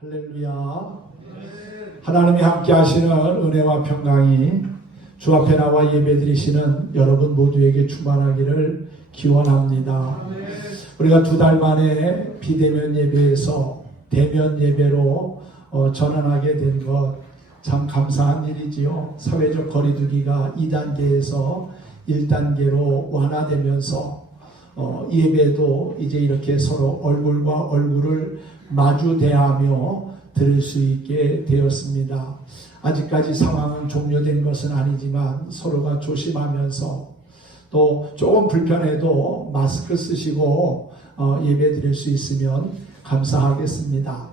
할렐루야. 하나님이 함께 하시는 은혜와 평강이 주 앞에 나와 예배드리시는 여러분 모두에게 충만하기를 기원합니다. 우리가 2달 만에 비대면 예배에서 대면 예배로 전환하게 된 것 참 감사한 일이지요. 사회적 거리두기가 2단계에서 1단계로 완화되면서 예배도 이제 이렇게 서로 얼굴과 얼굴을 마주 대하며 들을 수 있게 되었습니다. 아직까지 상황은 종료된 것은 아니지만 서로가 조심하면서 또 조금 불편해도 마스크 쓰시고 예배 드릴 수 있으면 감사하겠습니다.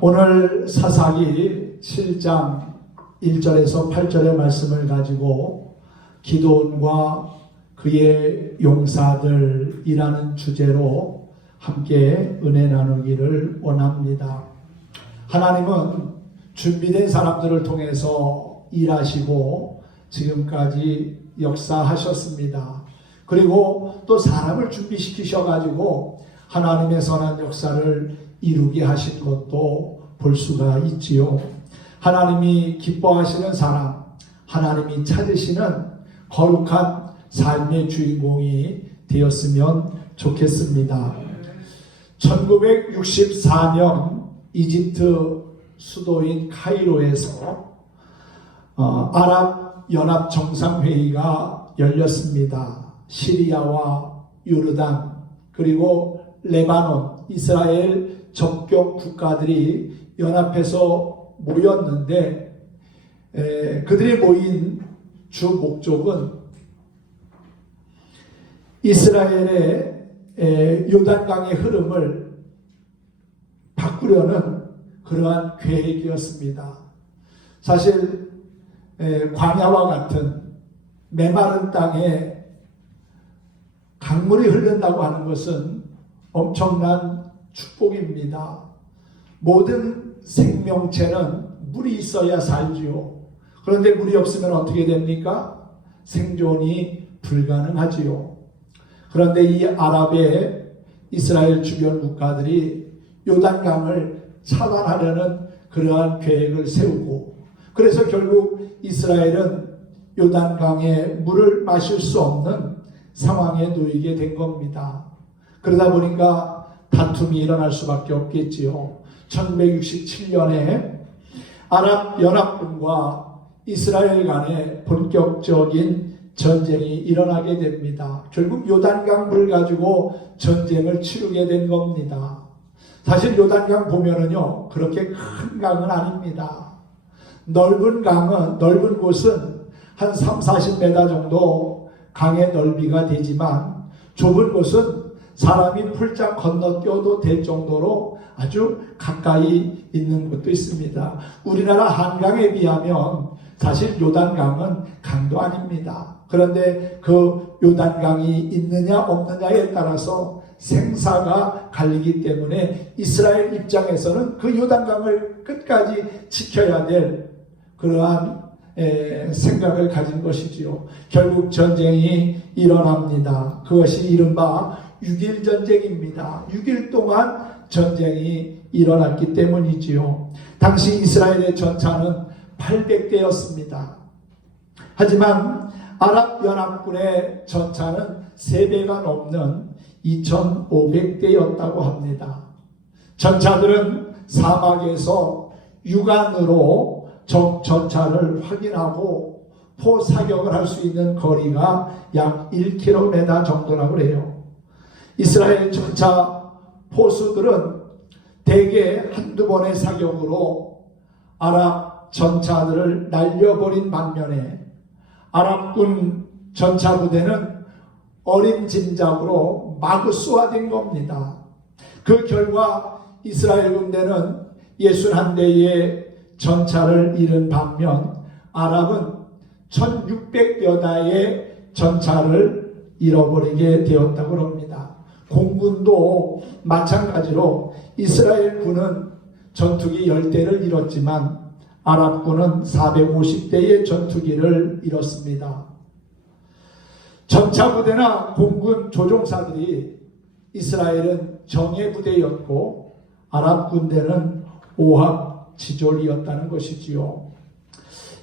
오늘 사사기 7장 1절에서 8절의 말씀을 가지고 기드온과 그의 용사들이라는 주제로 함께 은혜 나누기를 원합니다. 하나님은 준비된 사람들을 통해서 일하시고 지금까지 역사하셨습니다. 그리고 또 사람을 준비시키셔가지고 하나님의 선한 역사를 이루게 하신 것도 볼 수가 있지요. 하나님이 기뻐하시는 사람, 하나님이 찾으시는 거룩한 삶의 주인공이 되었으면 좋겠습니다. 1964년 이집트 수도인 카이로에서 아랍 연합 정상회의가 열렸습니다. 시리아와 요르단 그리고 레바논, 이스라엘 접경 국가들이 연합해서 모였는데 그들이 모인 주 목적은 이스라엘의 요단강의 흐름을 바꾸려는 그러한 계획이었습니다. 사실 광야와 같은 메마른 땅에 강물이 흐른다고 하는 것은 엄청난 축복입니다. 모든 생명체는 물이 있어야 살지요. 그런데 물이 없으면 어떻게 됩니까? 생존이 불가능하지요. 그런데 이 아랍의 이스라엘 주변 국가들이 요단강을 차단하려는 그러한 계획을 세우고 그래서 결국 이스라엘은 요단강의 물을 마실 수 없는 상황에 놓이게 된 겁니다. 그러다 보니까 다툼이 일어날 수밖에 없겠지요. 1167년에 아랍 연합군과 이스라엘 간에 본격적인 전쟁이 일어나게 됩니다. 결국 요단강 물 가지고 전쟁을 치르게 된 겁니다. 사실 요단강 보면은요 그렇게 큰 강은 아닙니다. 넓은 곳은 한 30-40m 정도 강의 넓이가 되지만 좁은 곳은 사람이 훌쩍 건너뛰어도 될 정도로 아주 가까이 있는 곳도 있습니다. 우리나라 한강에 비하면 사실 요단강은 강도 아닙니다. 그런데 그 요단강이 있느냐 없느냐에 따라서 생사가 갈리기 때문에 이스라엘 입장에서는 그 요단강을 끝까지 지켜야 될 그러한 생각을 가진 것이지요. 결국 전쟁이 일어납니다. 그것이 이른바 6일 전쟁입니다. 6일 동안 전쟁이 일어났기 때문이지요. 당시 이스라엘의 전차는 800대였습니다. 하지만 아랍연합군의 전차는 3배가 넘는 2500대였다고 합니다. 전차들은 사막에서 육안으로 적 전차를 확인하고 포 사격을 할 수 있는 거리가 약 1km 정도라고 해요. 이스라엘 전차 포수들은 대개 한두 번의 사격으로 아랍 전차들을 날려버린 반면에 아랍군 전차 부대는 어림짐작으로 마구 쏘아댄 겁니다. 그 결과 이스라엘 군대는 61대의 전차를 잃은 반면 아랍은 1600여 대의 전차를 잃어버리게 되었다고 합니다. 공군도 마찬가지로 이스라엘 군은 전투기 10대를 잃었지만 아랍군은 450대의 전투기를 잃었습니다. 전차 부대나 공군 조종사들이 이스라엘은 정예 부대였고 아랍 군대는 오합지졸이었다는 것이지요.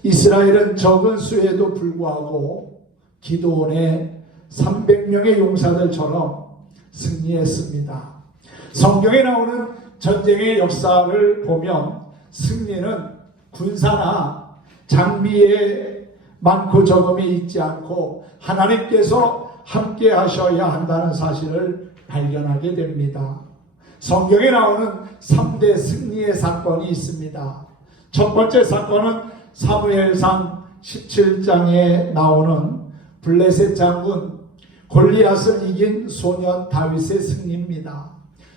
이스라엘은 적은 수에도 불구하고 기드온의 300명의 용사들처럼 승리했습니다. 성경에 나오는 전쟁의 역사를 보면 승리는 군사나 장비에 많고 적음이 있지 않고 하나님께서 함께 하셔야 한다는 사실을 발견하게 됩니다. 성경에 나오는 3대 승리의 사건이 있습니다. 첫 번째 사건은 사무엘상 17장에 나오는 블레셋 장군 골리앗을 이긴 소년 다윗의 승리입니다.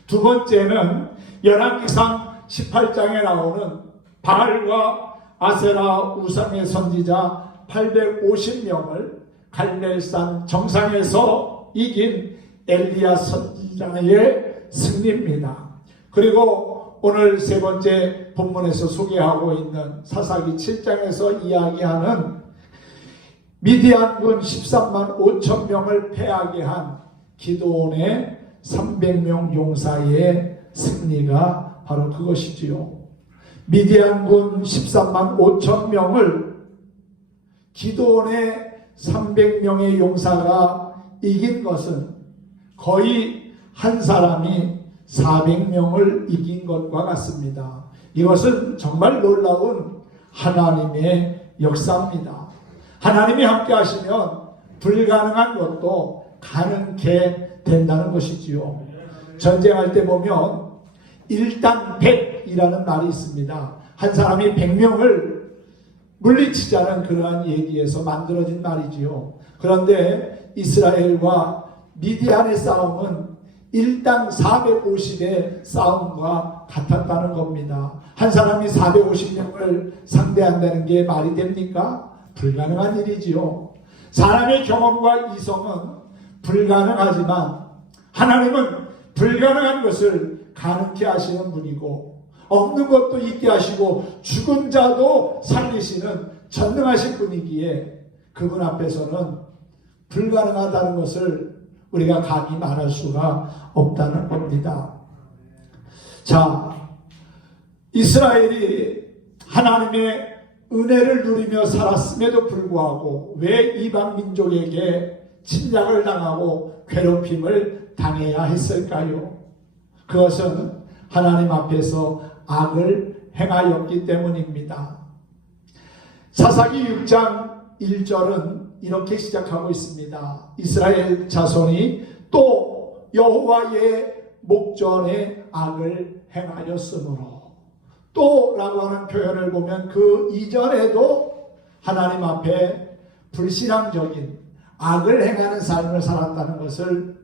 두 번째는 열왕기상 18장에 나오는 바알과 아세라 우상의 선지자 850명을 갈멜산 정상에서 이긴 엘리야 선지자의 승리입니다. 그리고 오늘 세 번째 본문에서 소개하고 있는 사사기 7장에서 이야기하는 미디안군 13만 5천 명을 패하게 한 기드온의 300명 용사의 승리가 바로 그것이지요. 미디안군 13만 5천 명을 기드온의 300명의 용사가 이긴 것은 거의 한 사람이 400명을 이긴 것과 같습니다. 이것은 정말 놀라운 하나님의 역사입니다. 하나님이 함께 하시면 불가능한 것도 가능케 된다는 것이지요. 전쟁할 때 보면 일당 100이라는 말이 있습니다. 한 사람이 100명을 물리치자는 그러한 얘기에서 만들어진 말이지요. 그런데 이스라엘과 미디안의 싸움은 일당 450의 싸움과 같았다는 겁니다. 한 사람이 450명을 상대한다는 게 말이 됩니까? 불가능한 일이지요. 사람의 경험과 이성은 불가능하지만 하나님은 불가능한 것을 가능케 하시는 분이고 없는 것도 있게 하시고 죽은 자도 살리시는 전능하신 분이기에 그분 앞에서는 불가능하다는 것을 우리가 감히 말할 수가 없다는 겁니다. 자, 이스라엘이 하나님의 은혜를 누리며 살았음에도 불구하고 왜 이방 민족에게 침략을 당하고 괴롭힘을 당해야 했을까요? 그것은 하나님 앞에서 악을 행하였기 때문입니다. 사사기 6장 1절은 이렇게 시작하고 있습니다. 이스라엘 자손이 또 여호와의 목전에 악을 행하였으므로, 또 라고 하는 표현을 보면 그 이전에도 하나님 앞에 불신앙적인 악을 행하는 삶을 살았다는 것을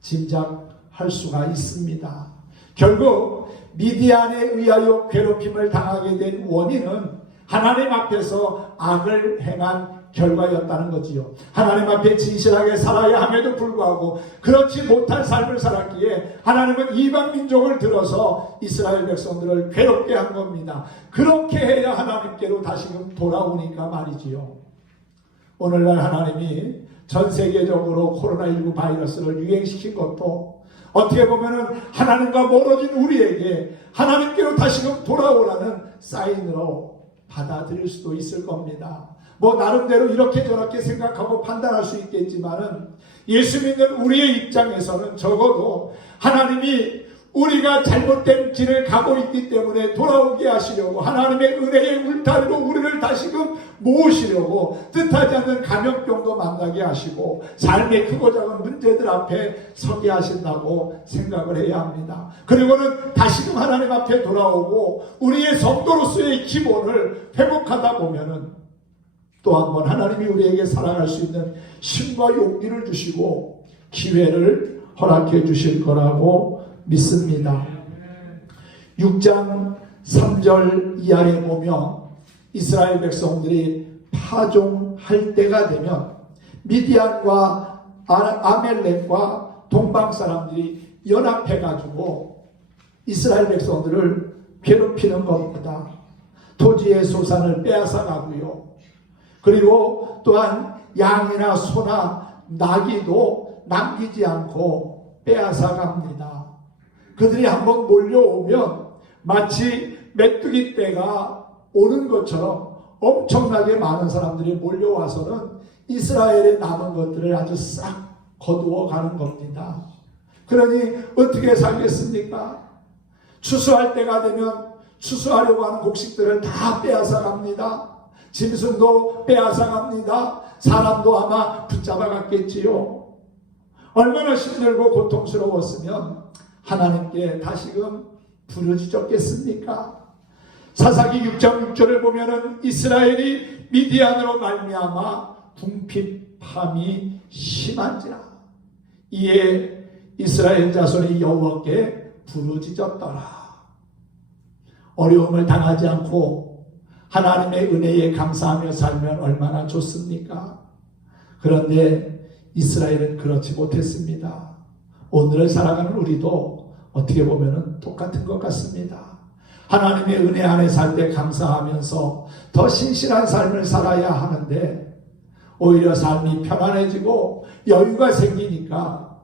짐작할 수가 있습니다. 결국 미디안에 의하여 괴롭힘을 당하게 된 원인은 하나님 앞에서 악을 행한 결과였다는 거지요. 하나님 앞에 진실하게 살아야 함에도 불구하고 그렇지 못한 삶을 살았기에 하나님은 이방 민족을 들어서 이스라엘 백성들을 괴롭게 한 겁니다. 그렇게 해야 하나님께로 다시금 돌아오니까 말이지요. 오늘날 하나님이 전 세계적으로 코로나19 바이러스를 유행시킨 것도 어떻게 보면은 하나님과 멀어진 우리에게 하나님께로 다시금 돌아오라는 사인으로 받아들일 수도 있을 겁니다. 뭐 나름대로 이렇게 저렇게 생각하고 판단할 수 있겠지만은 예수 믿는 우리의 입장에서는 적어도 하나님이 우리가 잘못된 길을 가고 있기 때문에 돌아오게 하시려고 하나님의 은혜의 울타리로 우리를 다시금 모으시려고 뜻하지 않는 감염병도 만나게 하시고 삶의 크고 작은 문제들 앞에 서게 하신다고 생각을 해야 합니다. 그리고는 다시금 하나님 앞에 돌아오고 우리의 성도로서의 기본을 회복하다 보면은 또 한 번 하나님이 우리에게 살아갈 수 있는 힘과 용기를 주시고 기회를 허락해 주실 거라고 믿습니다. 6장 3절 이하에 보면 이스라엘 백성들이 파종할 때가 되면 미디안과 아멜렉과 동방 사람들이 연합해가지고 이스라엘 백성들을 괴롭히는 겁니다. 토지의 소산을 빼앗아 가고요. 그리고 또한 양이나 소나 나귀도 남기지 않고 빼앗아 갑니다. 그들이 한번 몰려오면 마치 메뚜기 떼가 오는 것처럼 엄청나게 많은 사람들이 몰려와서는 이스라엘에 남은 것들을 아주 싹 거두어 가는 겁니다. 그러니 어떻게 살겠습니까? 추수할 때가 되면 추수하려고 하는 곡식들을 다 빼앗아 갑니다. 짐승도 빼앗아 갑니다. 사람도 아마 붙잡아 갔겠지요. 얼마나 힘들고 고통스러웠으면 하나님께 다시금 부르짖었겠습니까? 사사기 6장 6절을 보면은 이스라엘이 미디안으로 말미암아 궁핍함이 심한지라. 이에 이스라엘 자손이 여호와께 부르짖었더라. 어려움을 당하지 않고 하나님의 은혜에 감사하며 살면 얼마나 좋습니까? 그런데 이스라엘은 그렇지 못했습니다. 오늘을 살아가는 우리도 어떻게 보면 똑같은 것 같습니다. 하나님의 은혜 안에 살 때 감사하면서 더 신실한 삶을 살아야 하는데 오히려 삶이 편안해지고 여유가 생기니까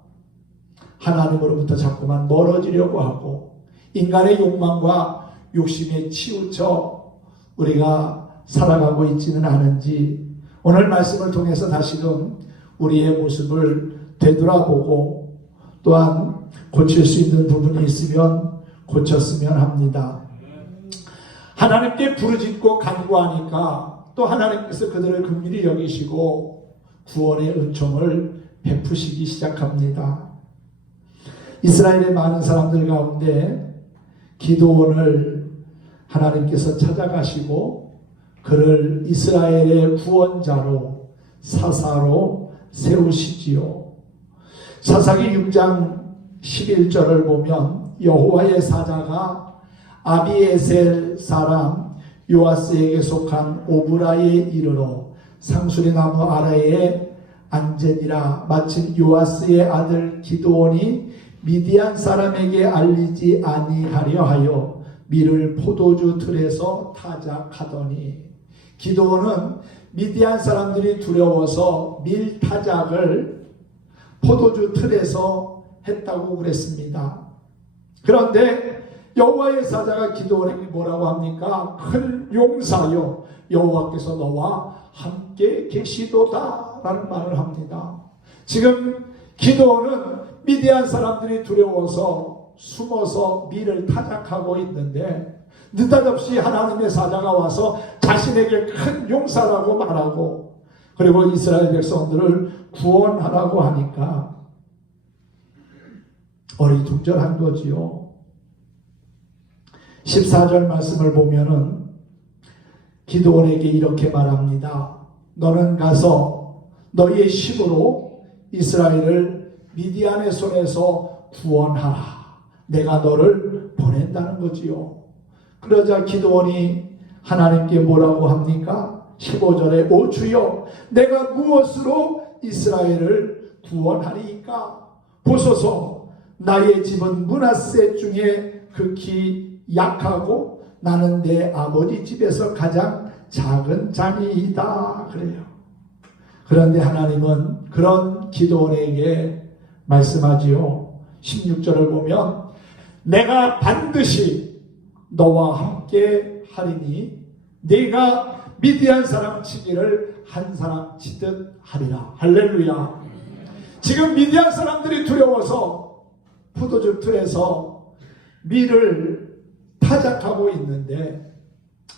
하나님으로부터 자꾸만 멀어지려고 하고 인간의 욕망과 욕심에 치우쳐 우리가 살아가고 있지는 않은지 오늘 말씀을 통해서 다시금 우리의 모습을 되돌아보고 또한 고칠 수 있는 부분이 있으면 고쳤으면 합니다. 하나님께 부르짖고 간구하니까 또 하나님께서 그들을 긍휼히 여기시고 구원의 은총을 베푸시기 시작합니다. 이스라엘의 많은 사람들 가운데 기드온을 하나님께서 찾아가시고 그를 이스라엘의 구원자로 사사로 세우시지요. 사사기 6장 11절을 보면 여호와의 사자가 아비에셀 사람 요아스에게 속한 오브라에 이르러 상수리나무 아래에 앉으니라. 마침 요아스의 아들 기드온이 미디안 사람에게 알리지 아니하려 하여 밀을 포도주 틀에서 타작하더니. 기드온은 미디안 사람들이 두려워서 밀 타작을 포도주 틀에서 했다고 그랬습니다. 그런데 여호와의 사자가 기드온에게 뭐라고 합니까? 큰 용사여 여호와께서 너와 함께 계시도다 라는 말을 합니다. 지금 기드온은 미디안 사람들이 두려워서 숨어서 밀을 타작하고 있는데 느닷없이 하나님의 사자가 와서 자신에게 큰 용사라고 말하고 그리고 이스라엘 백성들을 구원하라고 하니까 어리둥절한 거지요. 14절 말씀을 보면은 기드온에게 이렇게 말합니다. 너는 가서 너희의 힘으로 이스라엘을 미디안의 손에서 구원하라. 내가 너를 보낸다는 거지요. 그러자 기드온이 하나님께 뭐라고 합니까? 15절에 오 주여 내가 무엇으로 이스라엘을 구원하리이까? 보소서 나의 집은 므낫세 중에 극히 약하고 나는 내 아버지 집에서 가장 작은 자니이다 그래요. 그런데 하나님은 그런 기드온에게 말씀하지요. 16절을 보면 내가 반드시 너와 함께 하리니 네가 미디안 사람 치기를 한 사람 치듯 하리라. 할렐루야. 지금 미디안 사람들이 두려워서 포도주 틀에서 밀을 타작하고 있는데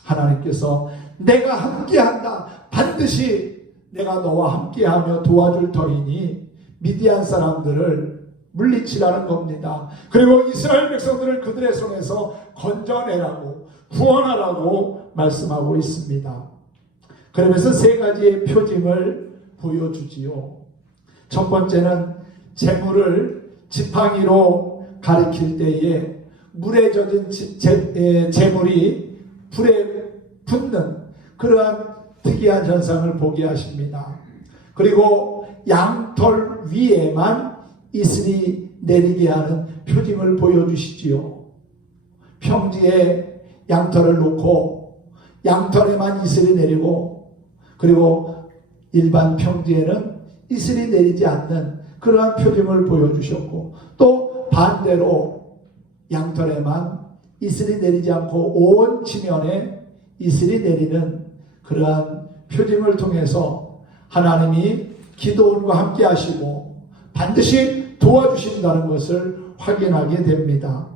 하나님께서 내가 함께한다. 반드시 내가 너와 함께하며 도와줄 터이니 미디안 사람들을 물리치라는 겁니다. 그리고 이스라엘 백성들을 그들의 손에서 건져내라고 구원하라고 말씀하고 있습니다. 그러면서 세 가지의 표징을 보여주지요. 첫 번째는 재물을 지팡이로 가리킬 때에 물에 젖은 재물이 불에 붙는 그러한 특이한 현상을 보게 하십니다. 그리고 양털 위에만 이슬이 내리게 하는 표징을 보여주시지요. 평지에 양털을 놓고 양털에만 이슬이 내리고 그리고 일반 평지에는 이슬이 내리지 않는 그러한 표징을 보여주셨고 또 반대로 양털에만 이슬이 내리지 않고 온 지면에 이슬이 내리는 그러한 표징을 통해서 하나님이 기도원과 함께 하시고 반드시 도와주신다는 것을 확인하게 됩니다.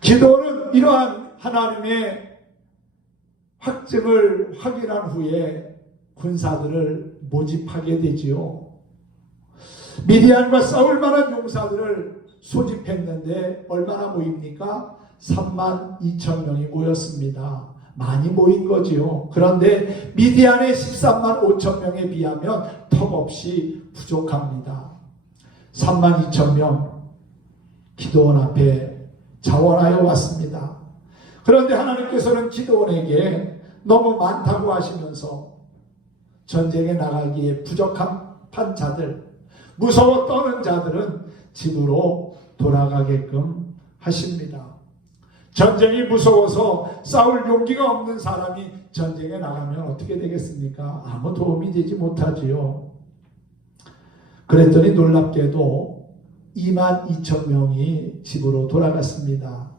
기도원은 이러한 하나님의 확증을 확인한 후에 군사들을 모집하게 되지요. 미디안과 싸울 만한 용사들을 소집했는데 얼마나 모입니까? 32,000명이 모였습니다. 많이 모인 거지요. 그런데 미디안의 135,000명에 비하면 턱없이 부족합니다. 32,000명 기도원 앞에 자원하여 왔습니다. 그런데 하나님께서는 기도원에게 너무 많다고 하시면서 전쟁에 나가기에 부족한 자들, 무서워 떠는 자들은 집으로 돌아가게끔 하십니다. 전쟁이 무서워서 싸울 용기가 없는 사람이 전쟁에 나가면 어떻게 되겠습니까? 아무 도움이 되지 못하지요. 그랬더니 놀랍게도 22,000명이 집으로 돌아갔습니다.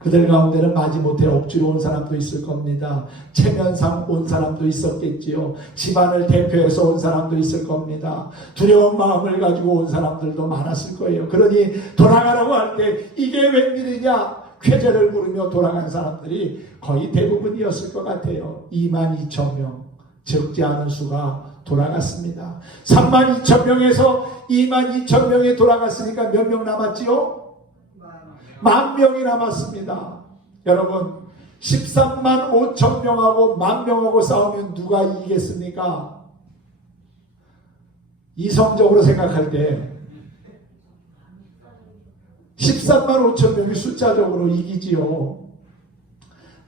그들 가운데는 마지못해 억지로 온 사람도 있을 겁니다. 체면상 온 사람도 있었겠지요. 집안을 대표해서 온 사람도 있을 겁니다. 두려운 마음을 가지고 온 사람들도 많았을 거예요. 그러니 돌아가라고 할 때 이게 웬일이냐 쾌재를 부르며 돌아간 사람들이 거의 대부분이었을 것 같아요. 22,000명, 적지 않은 수가 돌아갔습니다. 32,000명에서 22,000명이 돌아갔으니까 몇 명 남았지요? 10,000명이 남았습니다. 여러분 135,000명하고 10,000명하고 싸우면 누가 이기겠습니까? 이성적으로 생각할 때 135,000명이 숫자적으로 이기지요.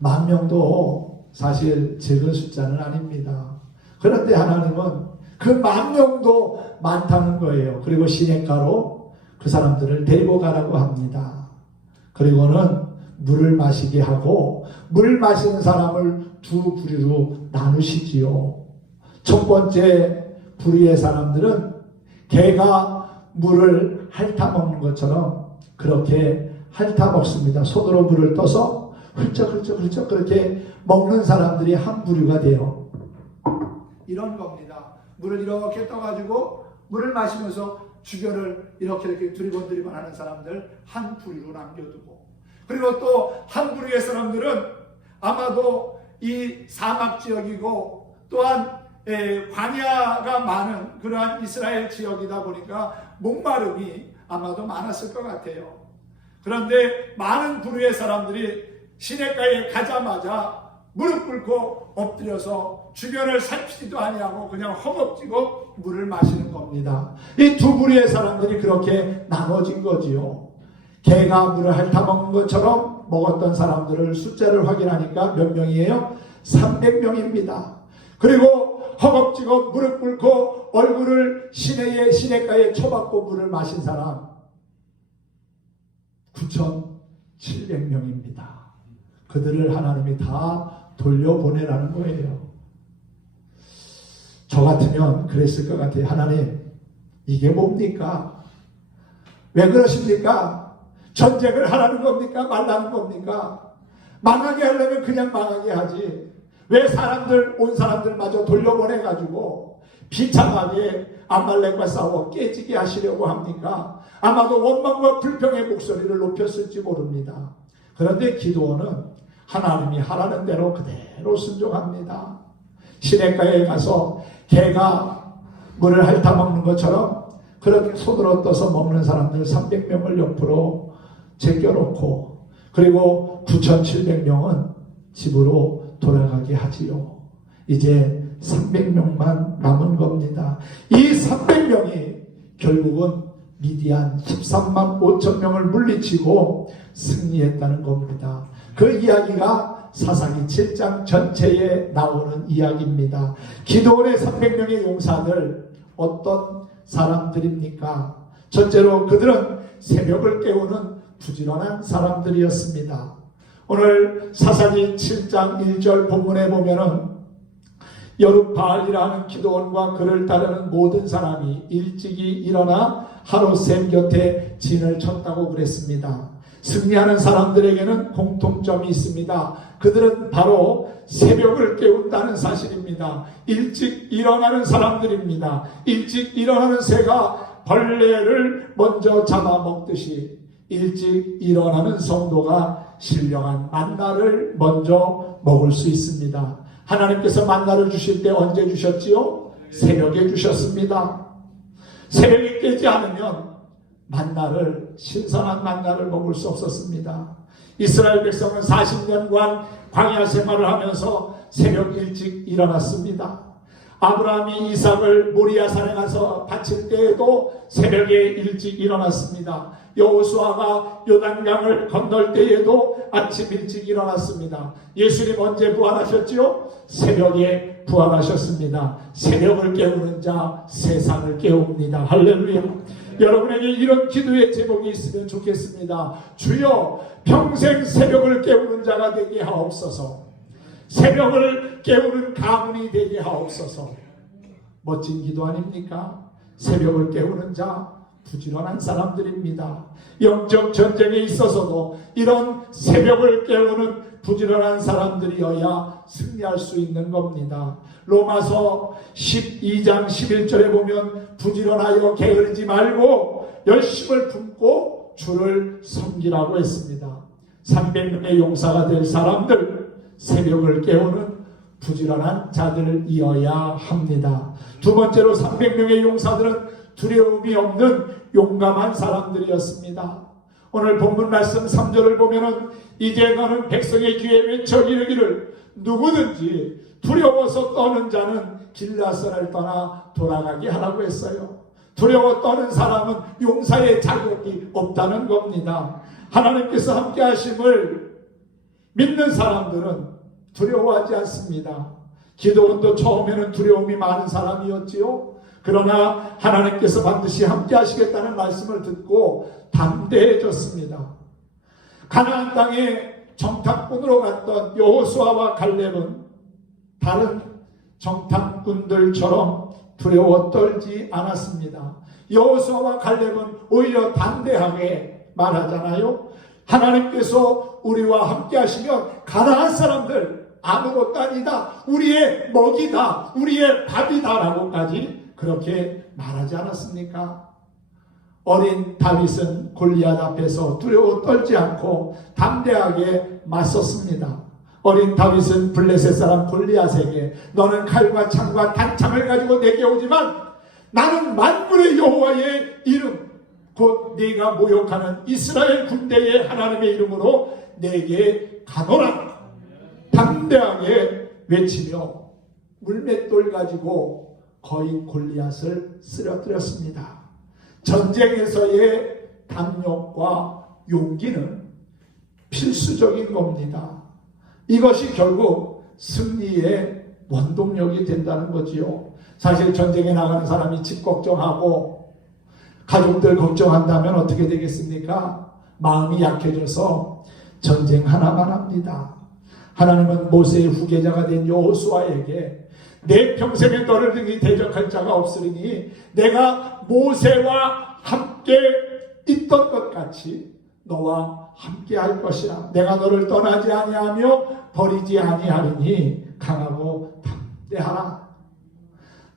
10,000명도 사실 적은 숫자는 아닙니다. 그런데 하나님은 그 10,000명도 많다는 거예요. 그리고 시냇가로 그 사람들을 데리고 가라고 합니다. 그리고는 물을 마시게 하고 물 마시는 사람을 두 부류로 나누시지요. 첫 번째 부류의 사람들은 개가 물을 핥아먹는 것처럼 그렇게 핥아먹습니다. 손으로 물을 떠서 훌쩍훌쩍 그렇게 먹는 사람들이 한 부류가 돼요. 이런 겁니다. 물을 이렇게 떠가지고 물을 마시면서 주변을 이렇게 두리번두리번 하는 사람들 한 부류로 남겨두고, 그리고 또 한 부류의 사람들은 아마도 이 사막 지역이고 또한 광야가 많은 그러한 이스라엘 지역이다 보니까 목마름이 아마도 많았을 것 같아요. 그런데 많은 부류의 사람들이 시냇가에 가자마자 무릎 꿇고 엎드려서 주변을 살피지도 아니하고 그냥 허겁지겁 물을 마시는 겁니다. 이 두 부류의 사람들이 그렇게 나눠진 거지요. 개가 물을 핥아먹는 것처럼 먹었던 사람들을 숫자를 확인하니까 몇 명이에요? 300명입니다. 그리고 허겁지겁 무릎 꿇고 얼굴을 시냇가에 쳐박고 물을 마신 사람 9,700명입니다. 그들을 하나님이 다 돌려보내라는 거예요. 저 같으면 그랬을 것 같아요. 하나님, 이게 뭡니까? 왜 그러십니까? 전쟁을 하라는 겁니까? 말라는 겁니까? 망하게 하려면 그냥 망하게 하지. 왜 온 사람들마저 돌려보내가지고 비참하게 아말렉과 싸워 깨지게 하시려고 합니까? 아마도 원망과 불평의 목소리를 높였을지 모릅니다. 그런데 기드온은 하나님이 하라는 대로 그대로 순종합니다. 시냇가에 가서 개가 물을 핥아먹는 것처럼 그렇게 손으로 떠서 먹는 사람들 300명을 옆으로 제껴놓고, 그리고 9,700명은 집으로 돌아가게 하지요. 이제 300명만 남은 겁니다. 이 300명이 결국은 미디안 13만 5천 명을 물리치고 승리했다는 겁니다. 그 이야기가 사사기 7장 전체에 나오는 이야기입니다. 기드온의 300명의 용사들 어떤 사람들입니까? 첫째로 그들은 새벽을 깨우는 부지런한 사람들이었습니다. 오늘 사사기 7장 1절 본문에 보면은 여룻바알이라는 기드온과 그를 따르는 모든 사람이 일찍이 일어나 하룻샘 곁에 진을 쳤다고 그랬습니다. 승리하는 사람들에게는 공통점이 있습니다. 그들은 바로 새벽을 깨운다는 사실입니다. 일찍 일어나는 사람들입니다. 일찍 일어나는 새가 벌레를 먼저 잡아먹듯이 일찍 일어나는 성도가 신령한 만나를 먼저 먹을 수 있습니다. 하나님께서 만나를 주실 때 언제 주셨지요? 새벽에 주셨습니다. 새벽에 깨지 않으면 만나를, 신선한 만나를 먹을 수 없었습니다. 이스라엘 백성은 40년간 광야 생활을 하면서 새벽 일찍 일어났습니다. 아브라함이 이삭을 모리아산에 가서 바칠 때에도 새벽에 일찍 일어났습니다. 여호수아가 요단강을 건널 때에도 아침 일찍 일어났습니다. 예수님 언제 부활하셨지요? 새벽에 부활하셨습니다. 새벽을 깨우는 자 세상을 깨웁니다. 할렐루야. 여러분에게 이런 기도의 제목이 있으면 좋겠습니다. 주여, 평생 새벽을 깨우는 자가 되게 하옵소서. 새벽을 깨우는 가문이 되게 하옵소서. 멋진 기도 아닙니까? 새벽을 깨우는 자, 부지런한 사람들입니다. 영적 전쟁에 있어서도 이런 새벽을 깨우는 부지런한 사람들이어야 승리할 수 있는 겁니다. 로마서 12장 11절에 보면 부지런하여 게으르지 말고 열심을 품고 주를 섬기라고 했습니다. 300명의 용사가 될 사람들, 새벽을 깨우는 부지런한 자들이어야 합니다. 두 번째로 300명의 용사들은 두려움이 없는 용감한 사람들이었습니다. 오늘 본문 말씀 3절을 보면은 이제 너는 백성의 귀에 외쳐 이르기를 누구든지 두려워서 떠는 자는 길라선을 떠나 돌아가게 하라고 했어요. 두려워 떠는 사람은 용사의 자격이 없다는 겁니다. 하나님께서 함께 하심을 믿는 사람들은 두려워하지 않습니다. 기도원도 처음에는 두려움이 많은 사람이었지요. 그러나 하나님께서 반드시 함께 하시겠다는 말씀을 듣고 담대해졌습니다. 가나안 땅에 정탐꾼으로 갔던 여호수아와 갈렙은 다른 정탐꾼들처럼 두려워 떨지 않았습니다. 여호수아와 갈렙은 오히려 담대하게 말하잖아요. 하나님께서 우리와 함께 하시면 가나안 사람들 아무것도 아니다, 우리의 먹이다, 우리의 밥이다 라고까지 그렇게 말하지 않았습니까? 어린 다윗은 골리앗 앞에서 두려워 떨지 않고 담대하게 맞섰습니다. 어린 다윗은 블레셋 사람 골리앗에게 너는 칼과 창과 단창을 가지고 내게 오지만 나는 만군의 여호와의 이름 곧 네가 모욕하는 이스라엘 군대의 하나님의 이름으로 내게 가노라. 담대하게 외치며 물맷돌 가지고 거인 골리앗을 쓰러뜨렸습니다. 전쟁에서의 담력과 용기는 필수적인 겁니다. 이것이 결국 승리의 원동력이 된다는 거지요. 사실 전쟁에 나가는 사람이 집 걱정하고 가족들 걱정한다면 어떻게 되겠습니까? 마음이 약해져서 전쟁 하나만 합니다. 하나님은 모세의 후계자가 된 여호수아에게 내 평생에 너를 등이 대적할 자가 없으리니 내가 모세와 함께 있던 것 같이 너와 함께 할 것이라. 내가 너를 떠나지 아니하며 버리지 아니하리니 강하고 담대하라.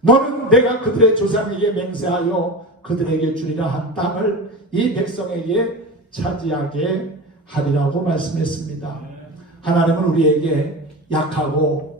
너는 내가 그들의 조상에게 맹세하여 그들에게 주리라 한 땅을 이 백성에게 차지하게 하리라고 말씀했습니다. 하나님은 우리에게 약하고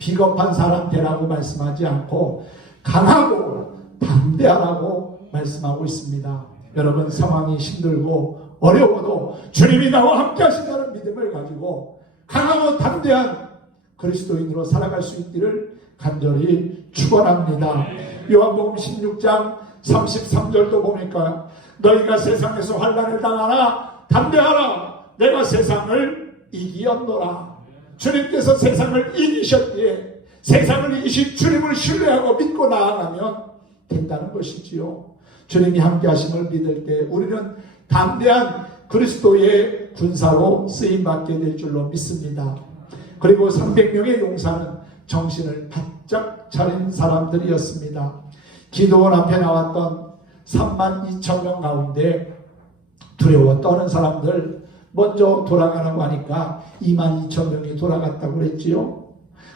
비겁한 사람 되라고 말씀하지 않고 강하고 담대하라고 말씀하고 있습니다. 여러분, 상황이 힘들고 어려워도 주님이 나와 함께 하신다는 믿음을 가지고 강하고 담대한 그리스도인으로 살아갈 수 있기를 간절히 축원합니다. 요한복음 16장 33절도 보니까 너희가 세상에서 환난을 당하나 담대하라, 내가 세상을 이기었노라. 주님께서 세상을 이기셨기에 세상을 이기신 주님을 신뢰하고 믿고 나아가면 된다는 것이지요. 주님이 함께 하심을 믿을 때 우리는 담대한 그리스도의 군사로 쓰임받게 될 줄로 믿습니다. 그리고 300명의 용사는 정신을 바짝 차린 사람들이었습니다. 기도원 앞에 나왔던 32,000명 가운데 두려워 떠는 사람들 먼저 돌아가라고 하니까 22,000명이 돌아갔다고 그랬지요.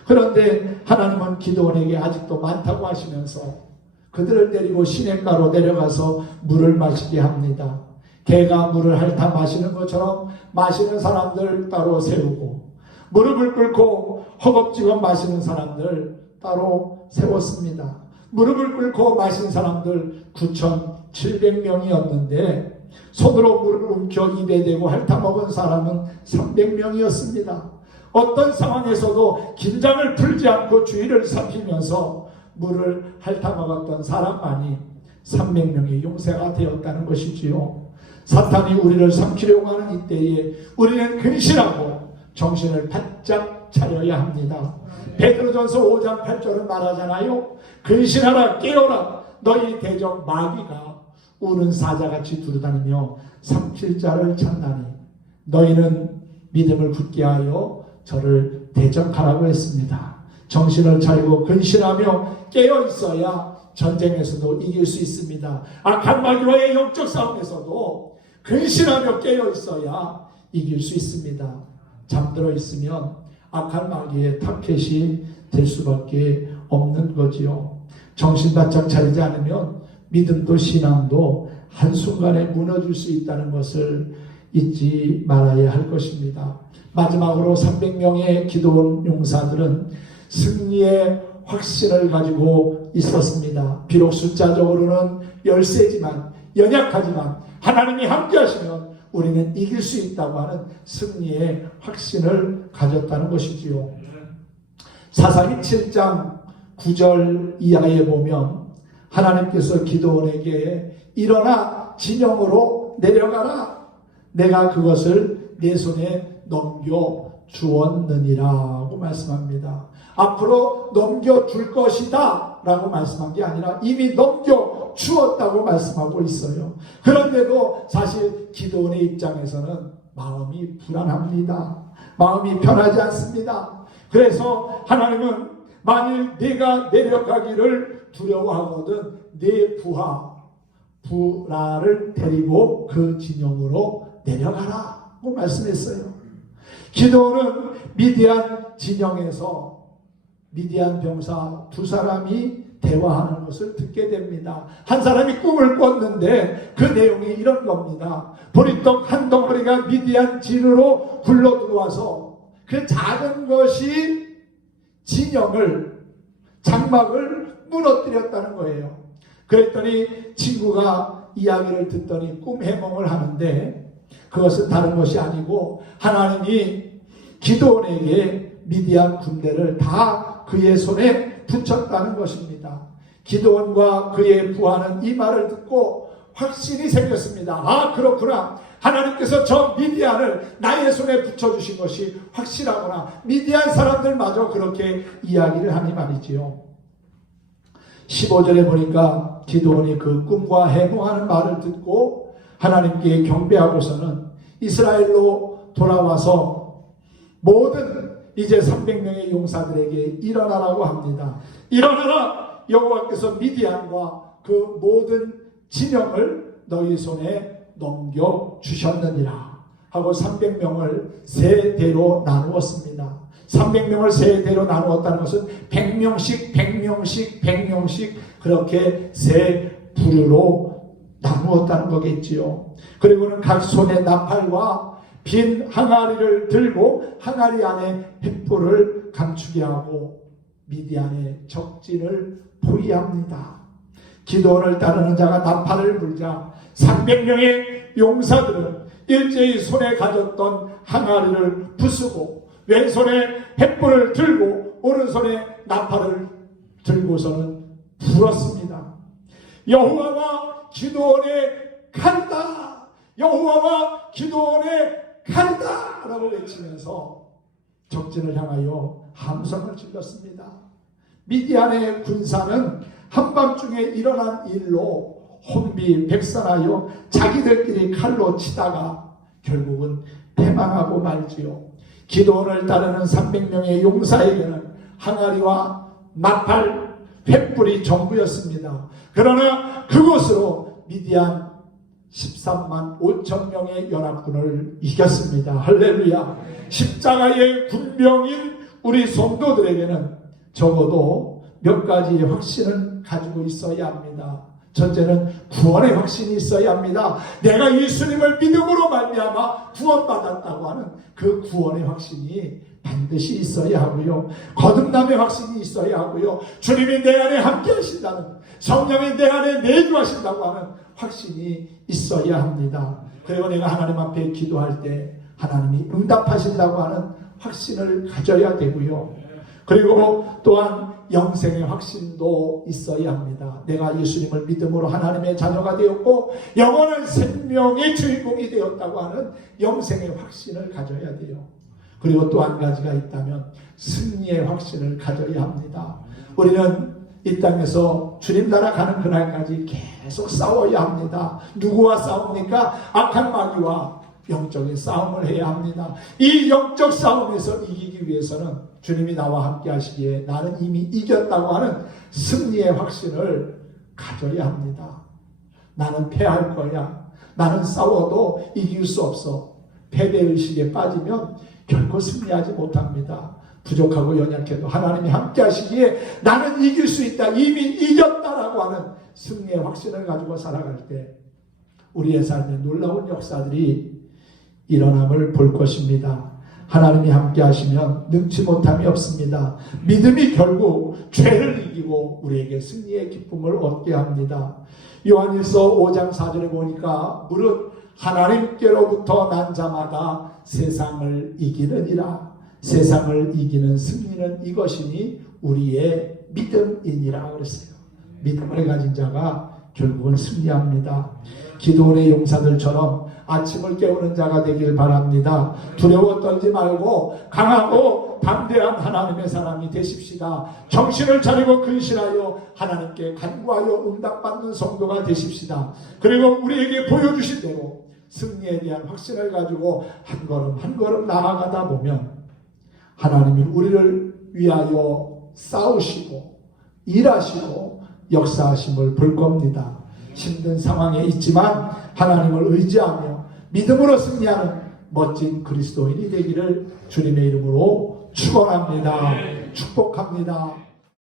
그런데 하나님은 기드온에게 아직도 많다고 하시면서 그들을 데리고 시냇가로 내려가서 물을 마시게 합니다. 개가 물을 핥아 마시는 것처럼 마시는 사람들 따로 세우고 무릎을 꿇고 허겁지겁 마시는 사람들 따로 세웠습니다. 무릎을 꿇고 마신 사람들 9,700명이었는데 손으로 물을 움켜 입에 대고 핥아먹은 사람은 300명이었습니다. 어떤 상황에서도 긴장을 풀지 않고 주의를 살피면서 물을 핥아먹었던 사람만이 300명의 용사가 되었다는 것이지요. 사탄이 우리를 삼키려고 하는 이때에 우리는 근신하고 정신을 바짝 차려야 합니다. 베드로전서 5장 8절은 말하잖아요. 근신하라, 깨어라, 너희 대적 마귀가 우는 사자같이 두루다니며 삼킬 자를 찾나니 너희는 믿음을 굳게 하여 저를 대적하라고 했습니다. 정신을 차리고 근신하며 깨어 있어야 전쟁에서도 이길 수 있습니다. 악한 마귀와의 영적 싸움에서도 근신하며 깨어 있어야 이길 수 있습니다. 잠들어 있으면 악한 마귀의 타켓이 될 수밖에 없는 거지요. 정신 바짝 차리지 않으면 믿음도 신앙도 한순간에 무너질 수 있다는 것을 잊지 말아야 할 것입니다. 마지막으로 300명의 기드온 용사들은 승리의 확신을 가지고 있었습니다. 비록 숫자적으로는 열세지만 연약하지만 하나님이 함께 하시면 우리는 이길 수 있다고 하는 승리의 확신을 가졌다는 것이지요. 사사기 7장 9절 이하에 보면 하나님께서 기드온에게 일어나 진영으로 내려가라. 내가 그것을 내 손에 넘겨 주었느니라고 말씀합니다. 앞으로 넘겨줄 것이다 라고 말씀한 게 아니라 이미 넘겨주었다고 말씀하고 있어요. 그런데도 사실 기드온의 입장에서는 마음이 불안합니다. 마음이 편하지 않습니다. 그래서 하나님은 만일 네가 내려가기를 두려워하거든 네 부하를 데리고 그 진영으로 내려가라고 말씀했어요. 기드온은 미디안 진영에서 미디안 병사 2사람이 대화하는 것을 듣게 됩니다. 한 사람이 꿈을 꿨는데 그 내용이 이런 겁니다. 보리떡 한 덩어리가 미디안 진으로 굴러 들어와서 그 작은 것이 진영을 장막을 무너뜨렸다는 거예요. 그랬더니 친구가 이야기를 듣더니 꿈 해몽을 하는데 그것은 다른 것이 아니고 하나님이 기드온에게 미디안 군대를 다 그의 손에 붙였다는 것입니다. 기드온과 그의 부하는 이 말을 듣고 확신이 생겼습니다. 아, 그렇구나. 하나님께서 저 미디안을 나의 손에 붙여주신 것이 확실하구나. 미디안 사람들마저 그렇게 이야기를 하니 말이지요. 15절에 보니까 기드온이 그 꿈과 해몽하는 말을 듣고 하나님께 경배하고서는 이스라엘로 돌아와서 모든 이제 300명의 용사들에게 일어나라고 합니다. 일어나라! 여호와께서 미디안과 그 모든 진영을 너희 손에 넘겨주셨느니라 하고 300명을 세 대로 나누었습니다. 300명을 세 대로 나누었다는 것은 100명씩 그렇게 세 부류로 나누었다는 거겠지요. 그리고는 각 손에 나팔과 빈 항아리를 들고 항아리 안에 횃불을 감추게 하고 미디안의 적진을 포위합니다. 기드온을 따르는 자가 나팔을 불자 300명의 용사들은 일제히 손에 가졌던 항아리를 부수고 왼손에 횃불을 들고 오른손에 나팔을 들고서는 불었습니다. 여호와와 기드온의 칼이다! 여호와와 기드온의 칼이다! 라고 외치면서 적진을 향하여 함성을 질렀습니다. 미디안의 군사는 한밤중에 일어난 일로 혼비백산하여 자기들끼리 칼로 치다가 결국은 패망하고 말지요. 기드온을 따르는 300명의 용사에게는 항아리와 나팔, 횃불이 전부였습니다. 그러나 그곳으로 미디안 13만 5천 명의 연합군을 이겼습니다. 할렐루야. 십자가의 군병인 우리 성도들에게는 적어도 몇 가지의 확신을 가지고 있어야 합니다. 첫째는 구원의 확신이 있어야 합니다. 내가 예수님을 믿음으로 말미암아 구원받았다고 하는 그 구원의 확신이 반드시 있어야 하고요. 거듭남의 확신이 있어야 하고요. 주님이 내 안에 함께 하신다는, 성령이 내 안에 내주하신다고 하는 확신이 있어야 합니다. 그리고 내가 하나님 앞에 기도할 때 하나님이 응답하신다고 하는 확신을 가져야 되고요. 그리고 또한 영생의 확신도 있어야 합니다. 내가 예수님을 믿음으로 하나님의 자녀가 되었고 영원한 생명의 주인공이 되었다고 하는 영생의 확신을 가져야 돼요. 그리고 또 한 가지가 있다면 승리의 확신을 가져야 합니다. 우리는 이 땅에서 주님 나라 가는 그날까지 계속 싸워야 합니다. 누구와 싸웁니까? 악한 마귀와 영적인 싸움을 해야 합니다. 이 영적 싸움에서 이기기 위해서는 주님이 나와 함께 하시기에 나는 이미 이겼다고 하는 승리의 확신을 가져야 합니다. 나는 패할 거야. 나는 싸워도 이길 수 없어. 패배의식에 빠지면 결코 승리하지 못합니다. 부족하고 연약해도 하나님이 함께 하시기에 나는 이길 수 있다. 이미 이겼다라고 하는 승리의 확신을 가지고 살아갈 때 우리의 삶에 놀라운 역사들이 일어남을 볼 것입니다. 하나님이 함께 하시면 능치 못함이 없습니다. 믿음이 결국 죄를 이기고 우리에게 승리의 기쁨을 얻게 합니다. 요한일서 5장 4절에 보니까 무릇 하나님께로부터 난 자마다 세상을 이기느니라. 세상을 이기는 승리는 이것이니 우리의 믿음이니라 그랬어요. 믿음을 가진 자가 결국은 승리합니다. 기도원의 용사들처럼 아침을 깨우는 자가 되길 바랍니다. 두려워 떨지 말고 강하고 담대한 하나님의 사람이 되십시다. 정신을 차리고 근신하여 하나님께 간구하여 응답받는 성도가 되십시다. 그리고 우리에게 보여주신 대로 승리에 대한 확신을 가지고 한 걸음 한 걸음 나아가다 보면 하나님이 우리를 위하여 싸우시고 일하시고 역사하심을 볼 겁니다. 힘든 상황에 있지만 하나님을 의지하며 믿음으로 승리하는 멋진 그리스도인이 되기를 주님의 이름으로 축원합니다. 축복합니다.